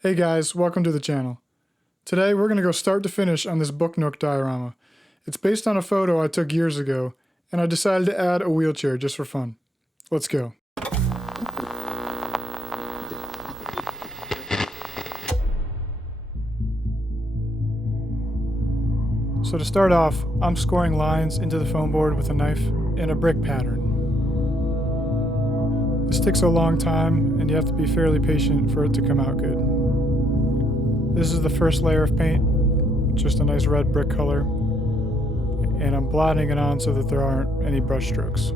Hey guys, welcome to the channel. Today we're going to go start to finish on this book Nook diorama. It's based on a photo I took years ago, and I decided to add a wheelchair just for fun. Let's go. So to start off, I'm scoring lines into the foam board with a knife in a brick pattern. This takes a long time, and you have to be fairly patient for it to come out good. This is the first layer of paint, just a nice red brick color, and I'm blotting it on so that there aren't any brush strokes.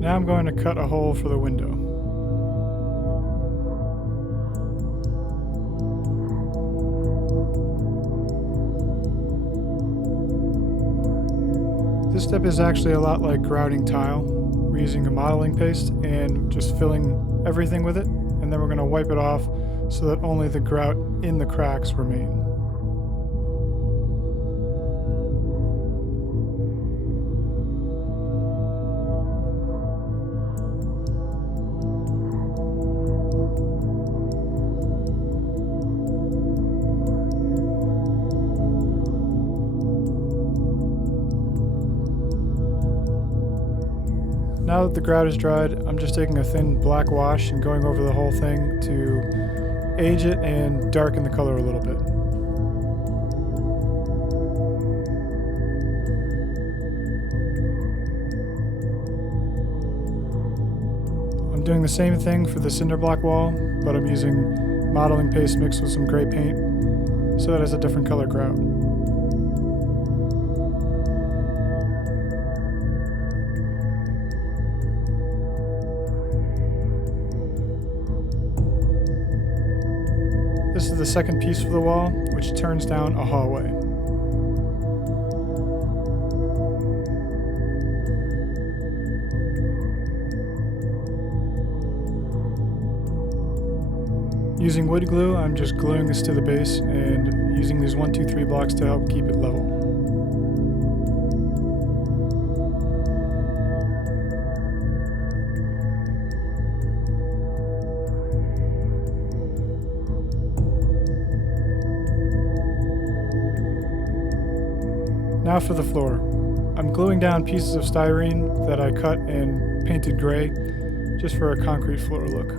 Now I'm going to cut a hole for the window. This step is actually a lot like grouting tile. We're using a modeling paste and just filling everything with it, and then we're going to wipe it off so that only the grout in the cracks remain. Now that the grout is dried, I'm just taking a thin black wash and going over the whole thing to age it and darken the color a little bit. I'm doing the same thing for the cinder block wall, but I'm using modeling paste mixed with some gray paint, so it has a different color grout. This is the second piece for the wall, which turns down a hallway. Using wood glue, I'm just gluing this to the base and using these 1, 2, 3 blocks to help keep it level. Now for the floor. I'm gluing down pieces of styrene that I cut and painted gray, just for a concrete floor look.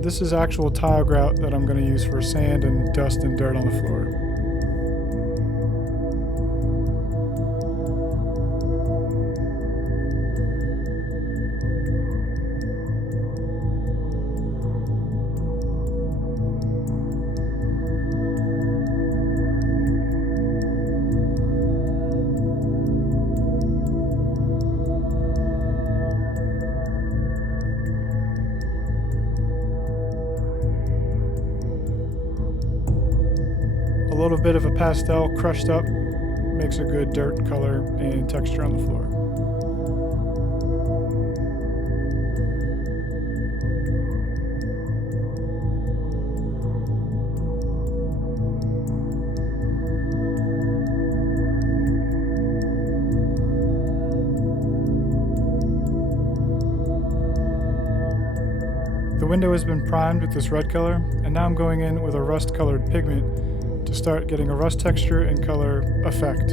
This is actual tile grout that I'm going to use for sand and dust and dirt on the floor. A little bit of a pastel crushed up makes a good dirt color and texture on the floor. The window has been primed with this red color, and now I'm going in with a rust colored pigment to start getting a rust texture and color effect.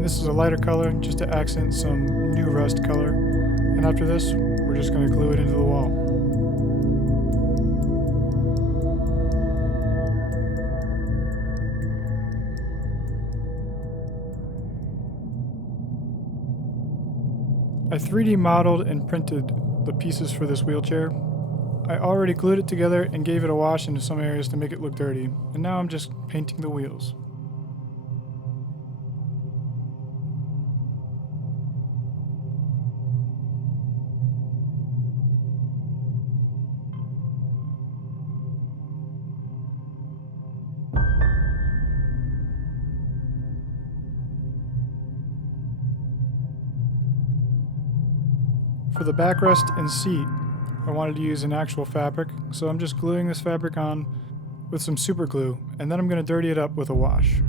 This is a lighter color just to accent some new rust color, and after this we're just going to glue it into the wall. I 3D modeled and printed the pieces for this wheelchair. I already glued it together and gave it a wash into some areas to make it look dirty, and now I'm just painting the wheels. For the backrest and seat, I wanted to use an actual fabric, so I'm just gluing this fabric on with some super glue, and then I'm going to dirty it up with a wash.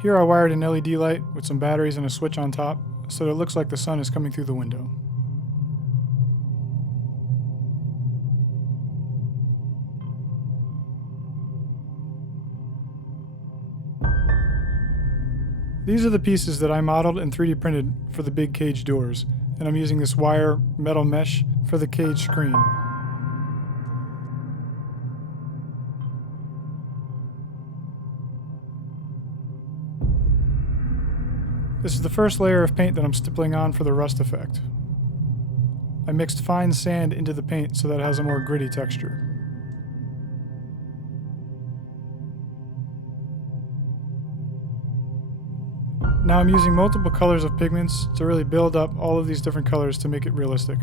Here I wired an LED light with some batteries and a switch on top, so that it looks like the sun is coming through the window. These are the pieces that I modeled and 3D printed for the big cage doors, and I'm using this wire metal mesh for the cage screen. This is the first layer of paint that I'm stippling on for the rust effect. I mixed fine sand into the paint so that it has a more gritty texture. Now I'm using multiple colors of pigments to really build up all of these different colors to make it realistic.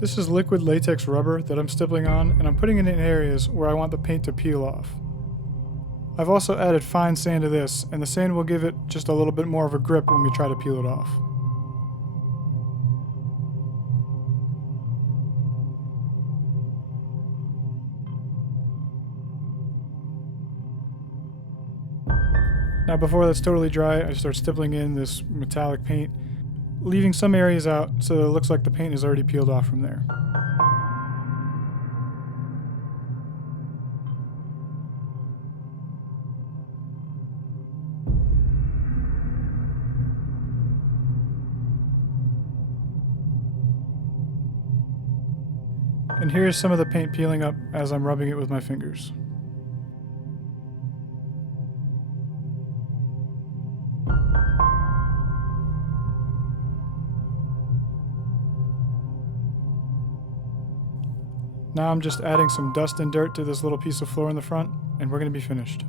This is liquid latex rubber that I'm stippling on, and I'm putting it in areas where I want the paint to peel off. I've also added fine sand to this, and the sand will give it just a little bit more of a grip when we try to peel it off. Now before that's totally dry, I start stippling in this metallic paint, leaving some areas out so that it looks like the paint is already peeled off from there. And here's some of the paint peeling up as I'm rubbing it with my fingers. Now I'm just adding some dust and dirt to this little piece of floor in the front, and we're going to be finished.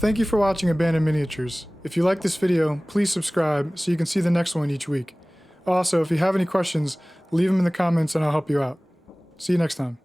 Thank you for watching Abandoned Miniatures. If you like this video, please subscribe so you can see the next one each week. Also, if you have any questions, leave them in the comments and I'll help you out. See you next time.